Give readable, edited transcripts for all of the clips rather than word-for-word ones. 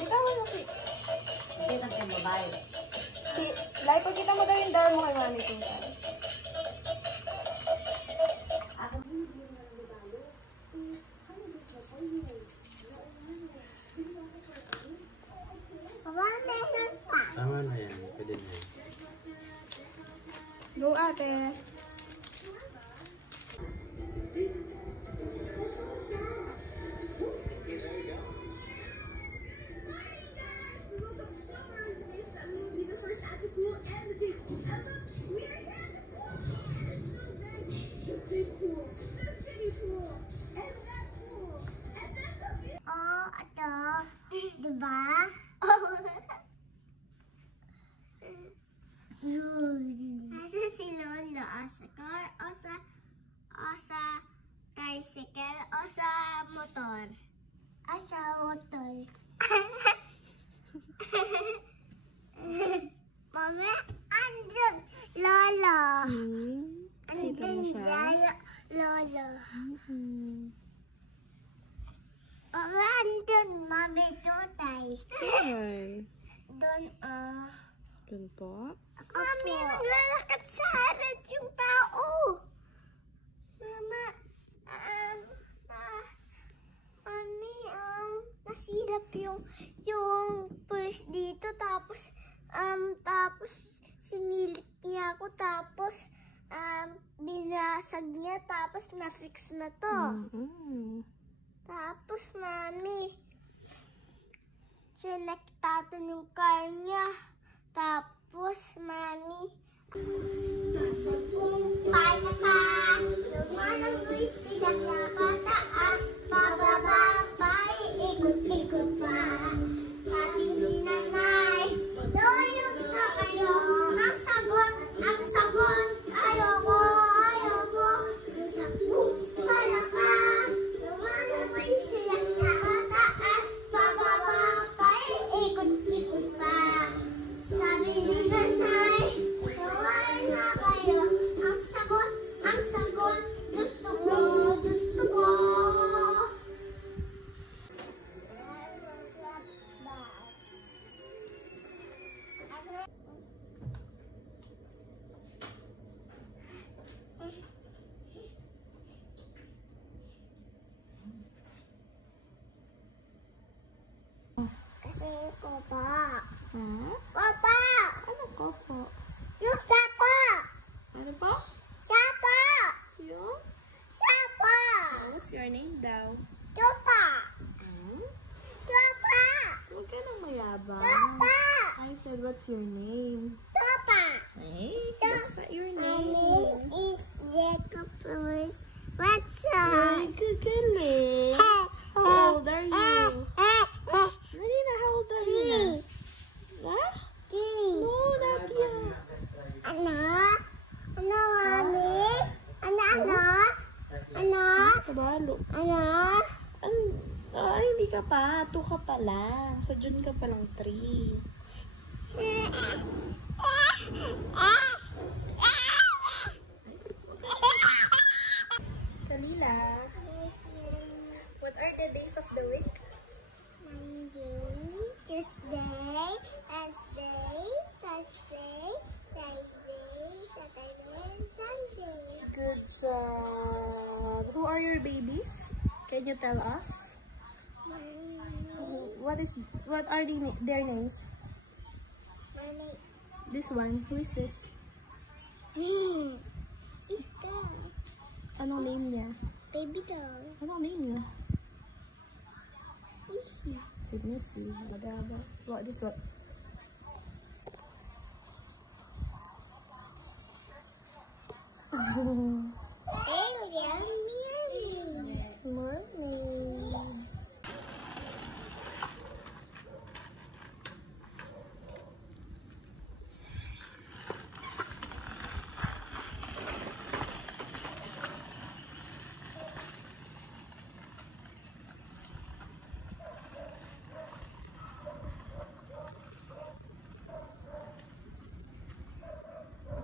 Bitawan mo si... Kita ko yung babae. Si... Lai, pagkita mo daw yung door mo kay Mami Tingkay. Tama na yan. Pwede na yan. Go, ate. Oh, ito. Diba? Asa si Lolo? O sa car? O sa tricycle? O sa motor? O sa motor. Mami, andun. Lolo. Kita mo Andun siya? siya, Lolo. Mami, andun. Mami, tutay. Ay. Doon, Dun po. Mami, naglalakad sa harap yung tao. Mama, Mami, nasilap yung purse dito. Tapos sinilip niya ako. Tapos, binasag niya. Tapos, na-fix na to. Tapos, Mami, sinektatan yung car niya. Tapos, Mami, pumunta na ka. Lumalangoy sila pataas, pababa, ikot-ikot pa. Sabi ni Nanay, doyog na kayo. Ang sagot, ayoko. Pumunta ka. Lumalangoy sila sa pataas, pababa, ikot-ikot pa. Sabi ni Nanay, saway na kayo. Ang sagot, gusto ko. Kasi ko pa. Ha? Papa! Ano ko po? Yung sapa! Ano po? Sapa! Yung? Sapa! What's your name daw? Tupa! Tupa! Huwag ka nang mayabang. Tupa! I said, what's your name? Tupa! Hey, that's not your My name. name is Jacob Lewis. What's Ay, up? gagaling. How old are you? Narina, how old are you na? Ha? No, not yet. Ano? Ano, Mami? Ano? Kabalo. Ano? Ay, hindi ka pa. 2 ka pa lang. Sa June ka pa lang 3. Kalila, what are the days of the week? Monday, Tuesday, Wednesday, Thursday, Friday, Saturday, and Sunday. Good job. Who are your babies? Can you tell us? What are their names? Mommy. This one, who is this? It's the Anong name niya? baby doll. Anong name niya? Missy. Si Missy. Madaba. What is what? Morning.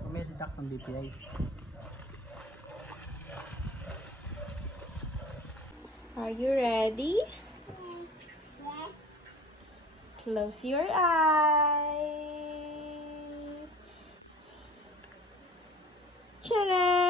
May deduct ng BPI. Are you ready? Yes. Close your eyes. Tcharam!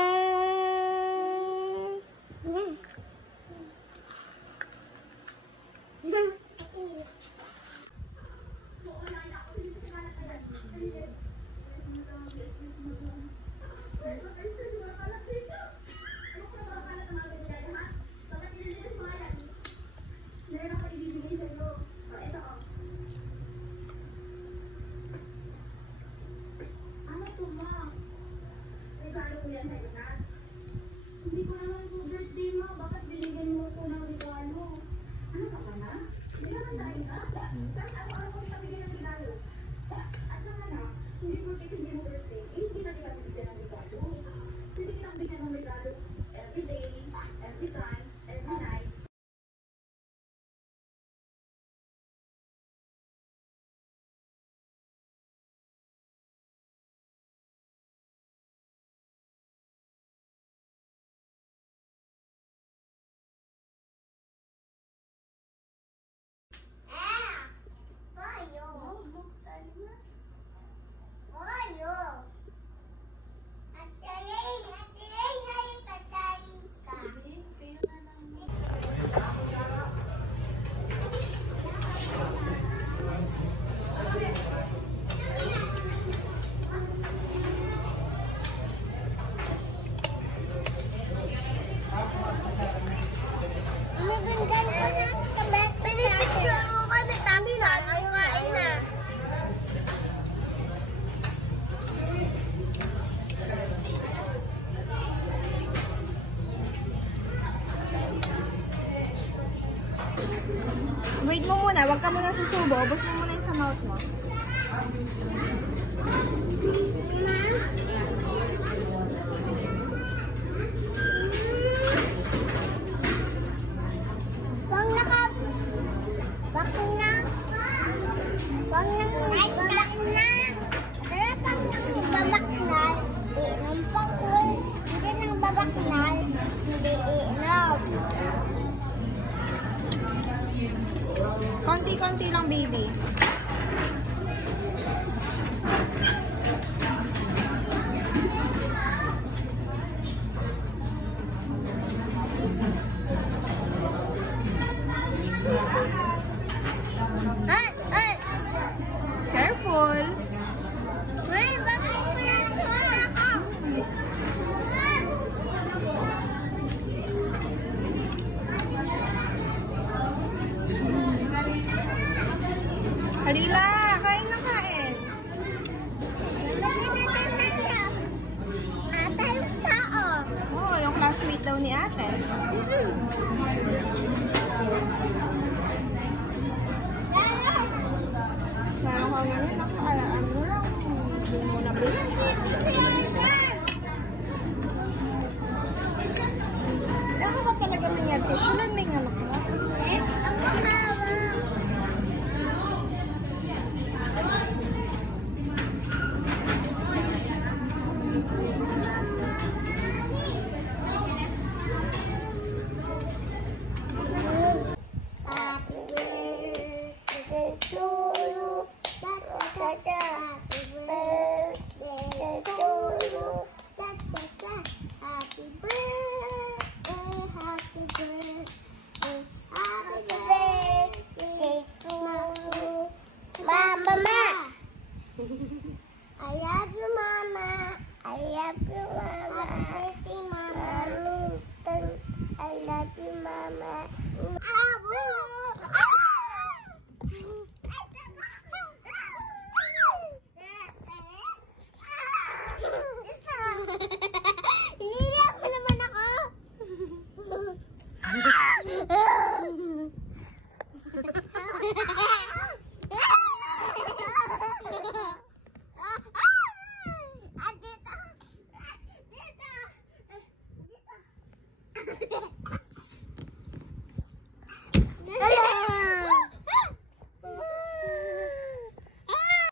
Hindi ko naman po birthday mo. Bakit binigyan mo ko ng regalo? Ano ka ba na? Hindi naman tayo na. Kahit araw-araw ko kita bigyan ng regalo. At saka na, hindi ko hindi mo birthday. Hindi na kita bigyan ng regalo. Hindi kita bigyan ng regalo every day, every time, every night. Wait mo muna. Huwag ka muna susubo. Ubus mo muna yung sa mouth mo. Konti-konti lang, baby. Careful. Halila, kain na kain. Ate yung tao. Oo, yung classmate daw ni ate. Parang kami na nakaalaan mo lang. Hindi mo na bilhin. Ako ba talaga nangyari? Sulan may nga nakala. Happy birthday to you. Happy birthday to you. Happy birthday, happy birthday, happy birthday to you. Mama, I love you, Mama. I love you, Mama. Happy birthday, Mama. I love you, Mama. Hinihiya ko naman ako.